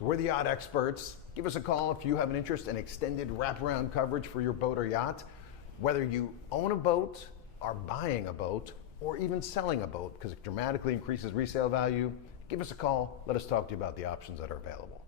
We're the Yacht Experts. Give us a call if you have an interest in extended wraparound coverage for your boat or yacht. Whether you own a boat, are buying a boat, or even selling a boat because it dramatically increases resale value, give us a call. Let us talk to you about the options that are available.